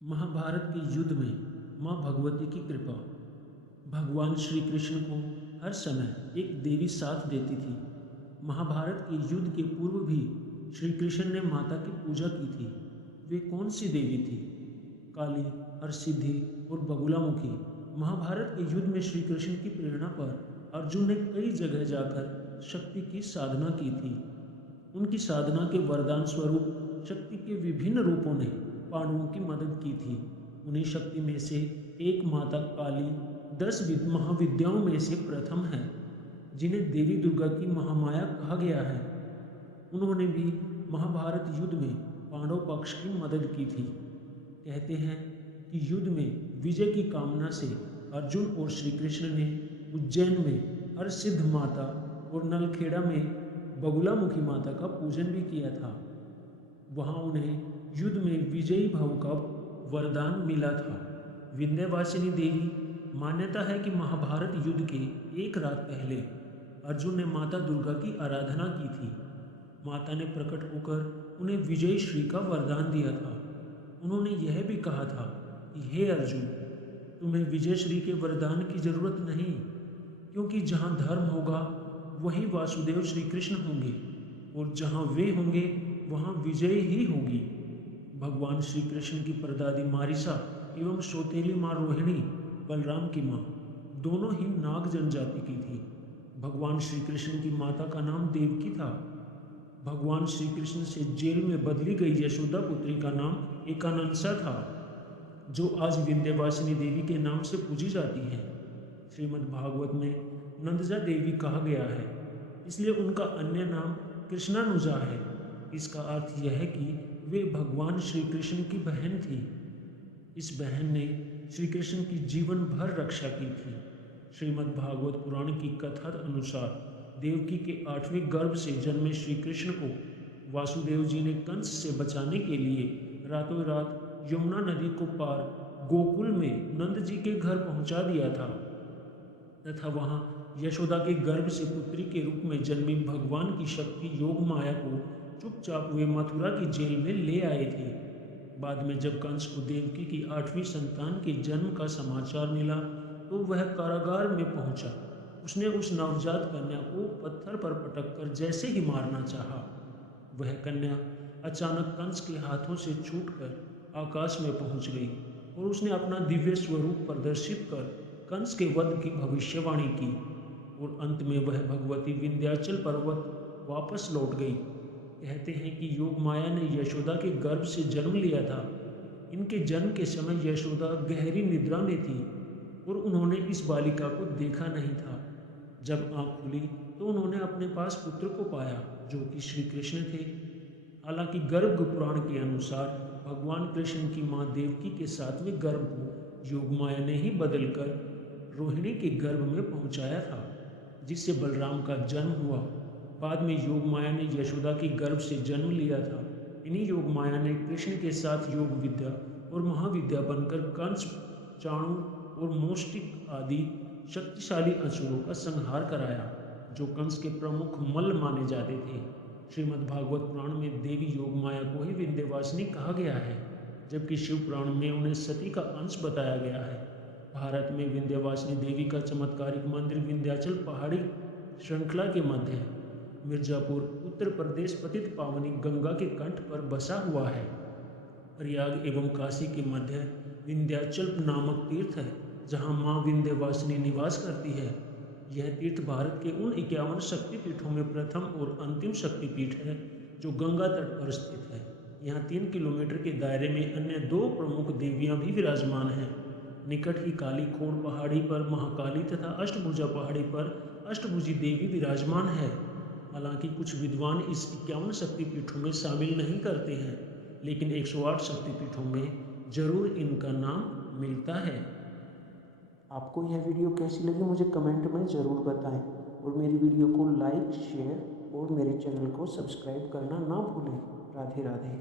महाभारत के युद्ध में माँ भगवती की कृपा। भगवान श्री कृष्ण को हर समय एक देवी साथ देती थी। महाभारत के युद्ध के पूर्व भी श्री कृष्ण ने माता की पूजा की थी। वे कौन सी देवी थी? काली, हरसिद्धि और बगुलामुखी। महाभारत के युद्ध में श्री कृष्ण की प्रेरणा पर अर्जुन ने कई जगह जाकर शक्ति की साधना की थी। उनकी साधना के वरदान स्वरूप शक्ति के विभिन्न रूपों ने पांडवों की मदद की थी। उन्हीं शक्ति में से एक माता काली 10 महाविद्याओं में से प्रथम है, जिन्हें देवी दुर्गा की महामाया कहा गया है। उन्होंने भी महाभारत युद्ध में पांडव पक्ष की मदद की थी। कहते हैं कि युद्ध में विजय की कामना से अर्जुन और श्री कृष्ण ने उज्जैन में हरसिद्ध माता और नलखेड़ा में बगुलामुखी माता का पूजन भी किया था। वहां उन्हें युद्ध में विजयी भव का वरदान मिला था। विंध्यवासिनी देवी। मान्यता है कि महाभारत युद्ध के एक रात पहले अर्जुन ने माता दुर्गा की आराधना की थी। माता ने प्रकट होकर उन्हें विजय श्री का वरदान दिया था। उन्होंने यह भी कहा था कि हे अर्जुन, तुम्हें विजय श्री के वरदान की जरूरत नहीं, क्योंकि जहाँ धर्म होगा वहीं वासुदेव श्री कृष्ण होंगे, और जहाँ वे होंगे वहाँ विजय ही होगी। भगवान श्री कृष्ण की परदादी मारिसा एवं सौतेली माँ रोहिणी बलराम की माँ दोनों ही नाग जनजाति की थी। भगवान श्री कृष्ण की माता का नाम देवकी था। भगवान श्री कृष्ण से जेल में बदली गई यशोदा पुत्री का नाम एकानंसा था, जो आज विंध्यवासिनी देवी के नाम से पूजी जाती है। श्रीमद् भागवत में नंदजा देवी कहा गया है, इसलिए उनका अन्य नाम कृष्णानुजा है। इसका अर्थ यह है कि वे भगवान श्री कृष्ण की बहन थी। इस बहन ने श्री कृष्ण की जीवन भर रक्षा की थी। श्रीमद् भागवत पुराण की कथा अनुसार देवकी के 8वें गर्भ से जन्मे श्री कृष्ण को वासुदेव जी ने कंस से बचाने के लिए रातों रात यमुना नदी को पार गोकुल में नंद जी के घर पहुंचा दिया था, तथा वहां यशोदा के गर्भ से पुत्री के रूप में जन्मी भगवान की शक्ति योग माया को चुपचाप वे मथुरा की जेल में ले आए थे। बाद में जब कंस को देवकी की 8वीं संतान के जन्म का समाचार मिला तो वह कारागार में पहुंचा। उसने उस नवजात कन्या को पत्थर पर पटक कर जैसे ही मारना चाहा, वह कन्या अचानक कंस के हाथों से छूटकर आकाश में पहुंच गई और उसने अपना दिव्य स्वरूप प्रदर्शित कर कंस के वध की भविष्यवाणी की, और अंत में वह भगवती विंध्याचल पर्वत वापस लौट गई। कहते हैं कि योग माया ने यशोदा के गर्भ से जन्म लिया था। इनके जन्म के समय यशोदा गहरी निद्रा में थी और उन्होंने इस बालिका को देखा नहीं था। जब आंख खुली तो उन्होंने अपने पास पुत्र को पाया, जो कि श्री कृष्ण थे। हालांकि गर्भ पुराण के अनुसार भगवान कृष्ण की मां देवकी के 7वें गर्भ को योग माया ने ही बदलकर रोहिणी के गर्भ में पहुंचाया था, जिससे बलराम का जन्म हुआ। बाद में योग माया ने यशोदा के गर्भ से जन्म लिया था। इन्हीं योग माया ने कृष्ण के साथ योग विद्या और महाविद्या बनकर कंस, चाणू और मोष्टिक आदि शक्तिशाली असुरों का संहार कराया, जो कंस के प्रमुख मल्ल माने जाते थे। श्रीमद् भागवत पुराण में देवी योग माया को ही विंध्यवासिनी कहा गया है, जबकि शिव पुराण में उन्हें सती का अंश बताया गया है। भारत में विंध्यवासिनी देवी का चमत्कारिक मंदिर विंध्याचल पहाड़ी श्रृंखला के मध्य मिर्जापुर उत्तर प्रदेश पतित पावनी गंगा के कंठ पर बसा हुआ है। प्रयाग एवं काशी के मध्य विंध्याचल नामक तीर्थ है, जहां मां विंध्यवासिनी निवास करती है। यह तीर्थ भारत के उन 51 शक्तिपीठों में प्रथम और अंतिम शक्तिपीठ है, जो गंगा तट पर स्थित है। यहाँ 3 किलोमीटर के दायरे में अन्य 2 प्रमुख देवियां भी विराजमान हैं। निकट ही काली खोड़ पहाड़ी पर महाकाली तथा अष्टभुजा पहाड़ी पर अष्टभुजी देवी विराजमान है। हालांकि कुछ विद्वान इस 51 शक्तिपीठों में शामिल नहीं करते हैं, लेकिन 108 शक्तिपीठों में जरूर इनका नाम मिलता है। आपको यह वीडियो कैसी लगी मुझे कमेंट में ज़रूर बताएं, और मेरी वीडियो को लाइक, शेयर और मेरे चैनल को सब्सक्राइब करना ना भूलें। राधे राधे।